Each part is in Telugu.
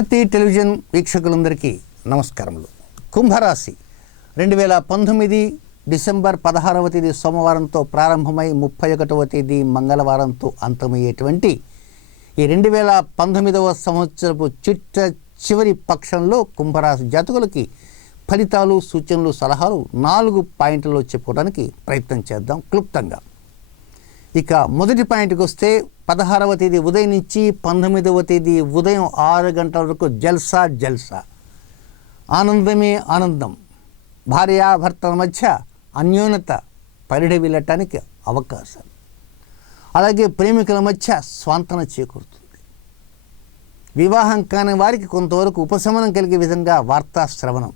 ప్రణతి టెలివిజన్ వీక్షకులందరికీ నమస్కారములు. కుంభరాశి 2019 డిసెంబర్ 16వ తేదీ సోమవారంతో ప్రారంభమై 31వ తేదీ మంగళవారంతో అంతమయ్యేటువంటి ఈ 2019వ సంవత్సరపు చివరి పక్షంలో కుంభరాశి జాతకులకి ఫలితాలు, సూచనలు, సలహాలు 4 పాయింట్లలో చెప్పుకోవడానికి ప్రయత్నం చేద్దాం క్లుప్తంగా. ఇక మొదటి పాయింట్కి వస్తే 16వ తేదీ ఉదయం నుంచి 19వ తేదీ ఉదయం 6 గంటల వరకు జల్సా, ఆనందమే ఆనందం, భార్యాభర్తల మధ్య అన్యోన్యత పరిఢవిల్లటానికి అవకాశాలు, అలాగే ప్రేమికుల మధ్య స్వాంతన చేకూరుతుంది. వివాహం కాని వారికి కొంతవరకు ఉపశమనం కలిగే విధంగా వార్తా శ్రవణం,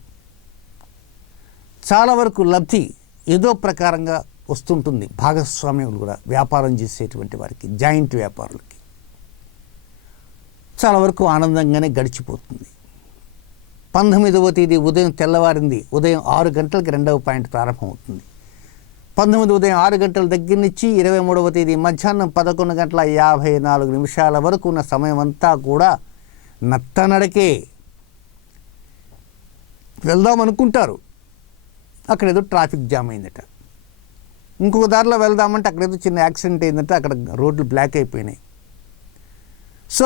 చాలా వరకు లబ్ధి ఏదో ప్రకారంగా వస్తుంటుంది. భాగస్వామ్యులు కూడా వ్యాపారం చేసేటువంటి వారికి, జాయింట్ వ్యాపారులకి చాలా వరకు ఆనందంగానే గడిచిపోతుంది. 19వ తేదీ ఉదయం తెల్లవారింది, ఉదయం 6 గంటలకి 2వ పాయింట్ ప్రారంభమవుతుంది. 19 ఉదయం 6 గంటల దగ్గర నుంచి 23వ తేదీ మధ్యాహ్నం 11:54 వరకు ఉన్న సమయం అంతా కూడా నత్తనడకే. వెళ్దాం అనుకుంటారు, అక్కడ ఏదో ట్రాఫిక్ జామ్ అయిందట. ఇంకొక దారిలో వెళ్దామంటే అక్కడేదో చిన్న యాక్సిడెంట్ అయిందంటే అక్కడ రోడ్లు బ్లాక్ అయిపోయినాయి. సో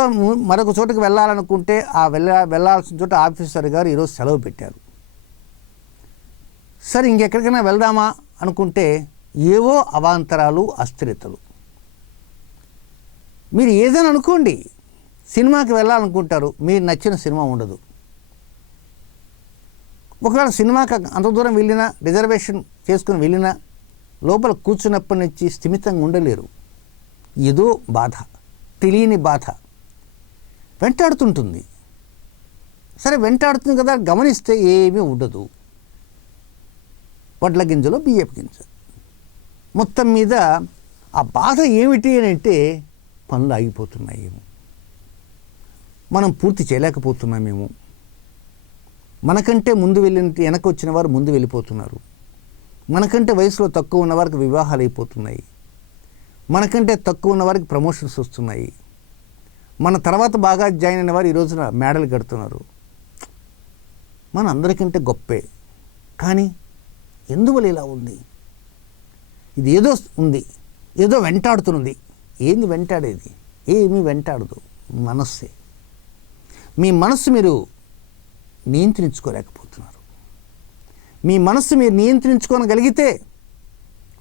మరొక చోటుకు వెళ్ళాలనుకుంటే ఆ వెళ్ళాల్సిన చోట ఆఫీసర్ గారు ఈరోజు సెలవు పెట్టారు. సరే ఇంకెక్కడికైనా వెళ్దామా అనుకుంటే ఏవో అవాంతరాలు, అస్థిరతలు. మీరు ఏదైనా అనుకోండి, సినిమాకి వెళ్ళాలనుకుంటారు, మీరు నచ్చిన సినిమా ఉండదు. ఒకవేళ సినిమాకి అంత దూరం వెళ్ళినా, రిజర్వేషన్ చేసుకుని వెళ్ళినా లోపల కూర్చున్నప్పటి నుంచి స్థిమితంగా ఉండలేరు. ఏదో బాధ, తెలియని బాధ వెంటాడుతుంటుంది. సరే వెంటాడుతుంది కదా, గమనిస్తే ఏమీ ఉండదు. వడ్ల గింజలో బియ్యపు గింజ. మొత్తం మీద ఆ బాధ ఏమిటి అని అంటే పనులు ఆగిపోతున్నాయేమో, మనం పూర్తి చేయలేకపోతున్నామేమో, మనకంటే ముందు వెనక వచ్చిన వారు ముందు వెళ్ళిపోతున్నారు, మనకంటే వయసులో తక్కువ ఉన్న వారికి వివాహాలు అయిపోతున్నాయి, మనకంటే తక్కువ ఉన్న వారికి ప్రమోషన్స్ వస్తున్నాయి, మన తర్వాత బాగా జాయిన్ అయిన వారు ఈ రోజున మేడలు కడుతున్నారు. మన అందరికంటే గొప్పే, కానీ ఎందువల్ల ఇలా ఉంది? ఇది ఏదో ఉంది, ఏదో వెంటాడుతున్నది. ఏంది వెంటాడేది? ఏమీ వెంటాడదు, మనస్సే. మీ మనస్సు మీరు నియంత్రించుకోలేకపోతున్నారు. మీ మనస్సు మీరు నియంత్రించుకోగలిగితే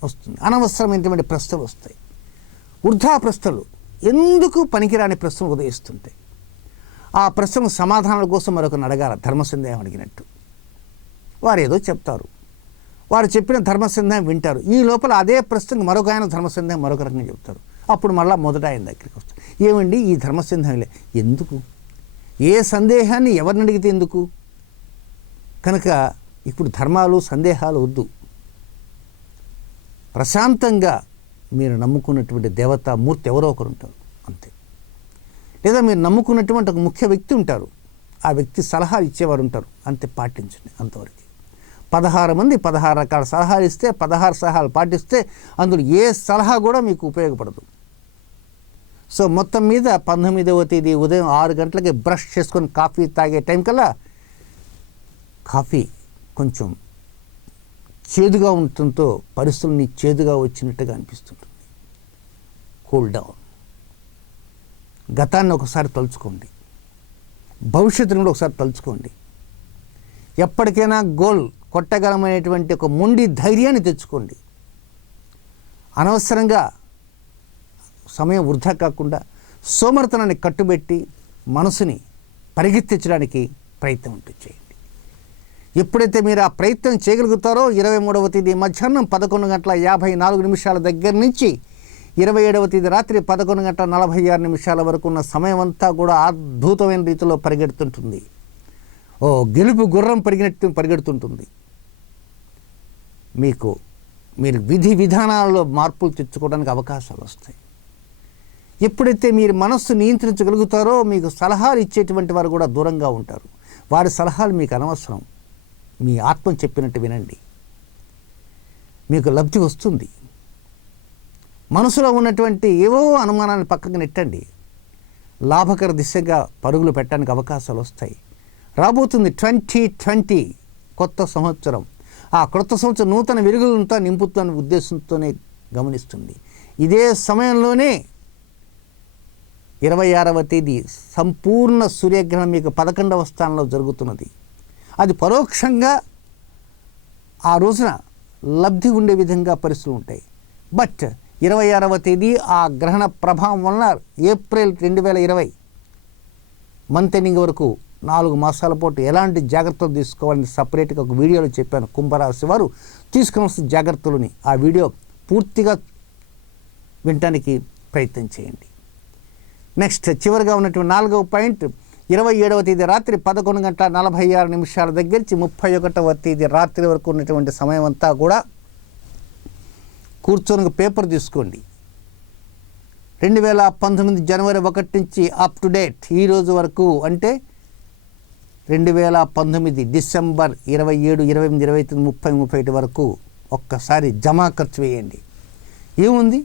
వస్తుంది. అనవసరమైనటువంటి ప్రశ్నలు వస్తాయి, వృధా ప్రశ్నలు, ఎందుకు పనికిరాని ప్రశ్నలు ఉదయిస్తుంటాయి. ఆ ప్రశ్నకు సమాధానాల కోసం మరొకరిని అడగాల, ధర్మ సందేహం అడిగినట్టు. వారు ఏదో చెప్తారు, వారు చెప్పిన ధర్మ సందేహం వింటారు. ఈ లోపల అదే ప్రశ్నకు మరొక ఆయన ధర్మ సందేహం మరొక రకంగా చెప్తారు. అప్పుడు మళ్ళీ మొదట ఆయన దగ్గరికి వస్తారు. ఏమండి ఈ ధర్మ సందేహం ఎందుకు? ఏ సందేహాన్ని ఎవరిని అడిగితే ఎందుకు? కనుక ఇప్పుడు ధర్మాలు, సందేహాలు వద్దు. ప్రశాంతంగా మీరు నమ్ముకున్నటువంటి దేవతామూర్తి ఎవరో ఒకరు ఉంటారు అంతే. లేదా మీరు నమ్ముకున్నటువంటి ఒక ముఖ్య వ్యక్తి ఉంటారు, ఆ వ్యక్తి సలహాలు ఇచ్చేవారు ఉంటారు అంతే. పాటించండి అంతవరకు. 16 మంది 16 రకాల సలహాలు ఇస్తే 16 సలహాలు పాటిస్తే అందులో ఏ సలహా కూడా మీకు ఉపయోగపడదు. సో మొత్తం మీద 19వ తేదీ ఉదయం 6 గంటలకి బ్రష్ చేసుకొని కాఫీ తాగే టైం కల్లా కాఫీ కొంచెం చేదుగా ఉండటంతో పరిస్థితుల్ని చేదుగా వచ్చినట్టుగా అనిపిస్తుంటుంది. Cool down. గతాన్ని ఒకసారి తలుచుకోండి, భవిష్యత్తును కూడా ఒకసారి తలుచుకోండి. ఎప్పటికైనా గోల్ కొట్టగలమనేటువంటి ఒక మొండి ధైర్యాన్ని తెచ్చుకోండి. అనవసరంగా సమయం వృధా కాకుండా సోమరితనాన్ని కట్టుబెట్టి మనసుని పరిగెత్తించడానికి ప్రయత్నం చేయండి. ఎప్పుడైతే మీరు ఆ ప్రయత్నం చేయగలుగుతారో 23వ తేదీ మధ్యాహ్నం 11:54 దగ్గర నుంచి 27వ తేదీ రాత్రి 11:46 వరకు ఉన్న సమయం అంతా కూడా అద్భుతమైన రీతిలో పరిగెడుతుంటుంది. గెలుపు గుర్రం పరిగెడుతుంటుంది. మీరు విధి విధానాలలో మార్పులు తెచ్చుకోవడానికి అవకాశాలు వస్తాయి. ఎప్పుడైతే మీరు మనస్సు నియంత్రించగలుగుతారో మీకు సలహాలు ఇచ్చేటువంటి వారు కూడా దూరంగా ఉంటారు. వారి సలహాలు మీకు అనవసరం. మీ ఆత్మ చెప్పినట్టు వినండి, మీకు లబ్ధి వస్తుంది. మనసులో ఉన్నటువంటి ఏవో అనుమానాన్ని పక్కకు నెట్టండి. లాభకర దిశగా పరుగులు పెట్టడానికి అవకాశాలు వస్తాయి. రాబోతుంది 2020 కొత్త సంవత్సరం. ఆ కొత్త సంవత్సరం నూతన వెలుగులంతా నింపుతున్న ఉద్దేశంతోనే గమనిస్తుంది. ఇదే సమయంలోనే 26వ తేదీ సంపూర్ణ సూర్యగ్రహణం మీకు 11వ స్థానంలో జరుగుతున్నది. అది పరోక్షంగా ఆ రోజున లబ్ధి ఉండే విధంగా పరిస్థితులు ఉంటాయి. బట్ 26వ తేదీ ఆ గ్రహణ ప్రభావం వలన ఏప్రిల్ 2020 మంత్ ఎండింగ్ వరకు 4 మాసాల పాటు ఎలాంటి జాగ్రత్తలు తీసుకోవాలని సపరేట్గా ఒక వీడియోలో చెప్పాను. కుంభరాశి వారు తీసుకున్న జాగ్రత్తలని ఆ వీడియో పూర్తిగా వినటానికి ప్రయత్నం చేయండి. నెక్స్ట్ చివరిగా ఉన్నటువంటి 4వ పాయింట్, 27వ తేదీ రాత్రి 11:46 దగ్గర నుంచి 31వ తేదీ రాత్రి వరకు ఉన్నటువంటి సమయం అంతా కూడా కూర్చొని పేపర్ తీసుకోండి. 2019 జనవరి 1 నుంచి అప్ టు డేట్ ఈ రోజు వరకు, అంటే 2019 డిసెంబర్ 27, 28, 29, 30, 31 వరకు ఒక్కసారి జమా ఖర్చు వేయండి. ఏముంది,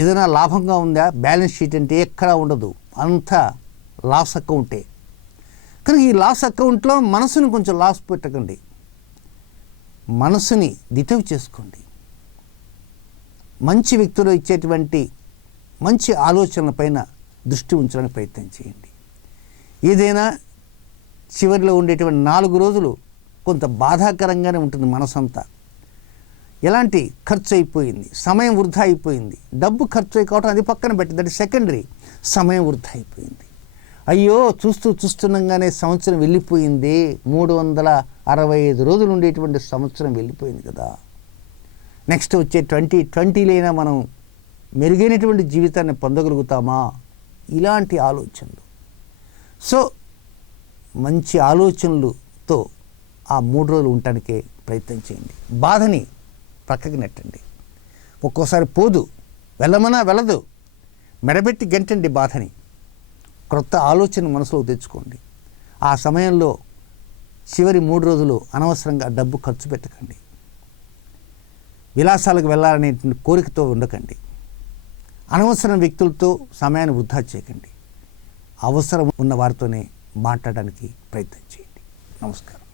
ఏదైనా లాభంగా ఉందా? బ్యాలెన్స్ షీట్ అంటే ఎక్కడా ఉండదు, అంతా లాస్ అకౌంటే. కానీ ఈ లాస్ అకౌంట్లో మనసుని కొంచెం లాస్ పెట్టకండి, మనసుని దిటవు చేసుకోండి. మంచి వ్యక్తులు ఇచ్చేటువంటి మంచి ఆలోచనల పైన దృష్టి ఉంచడానికి ప్రయత్నం చేయండి. ఏదైనా చివరిలో ఉండేటువంటి 4 రోజులు కొంత బాధాకరంగానే ఉంటుంది మనసంతా. ఎలాంటి ఖర్చు అయిపోయింది, సమయం వృధా అయిపోయింది. డబ్బు ఖర్చు కావటం అది పక్కన పెట్టింది, అది సెకండరీ. సమయం వృధా అయిపోయింది. అయ్యో చూస్తుండగానే సంవత్సరం వెళ్ళిపోయింది. 365 రోజులు ఉండేటువంటి సంవత్సరం వెళ్ళిపోయింది కదా. నెక్స్ట్ వచ్చే 2020 మనం మెరుగైనటువంటి జీవితాన్ని పొందగలుగుతామా? ఇలాంటి ఆలోచనలు. సో మంచి ఆలోచనలతో ఆ 3 రోజులు ఉండటానికే ప్రయత్నం చేయండి. బాధని పక్కకి నెట్టండి. ఒక్కోసారి పోదు, వెళ్ళమన్నా వెళ్ళదు, మెడబెట్టి గంటండి బాధని. క్రొత్త ఆలోచన మనసులో తెచ్చుకోండి. ఆ సమయంలో చివరి 3 రోజులు అనవసరంగా డబ్బు ఖర్చు పెట్టకండి. విలాసాలకు వెళ్ళాలనే కోరికతో ఉండకండి. అనవసరం వ్యక్తులతో సమయాన్ని వృధా చేయకండి. అవసరం ఉన్న వారితోనే మాట్లాడడానికి ప్రయత్నం చేయండి. నమస్కారం.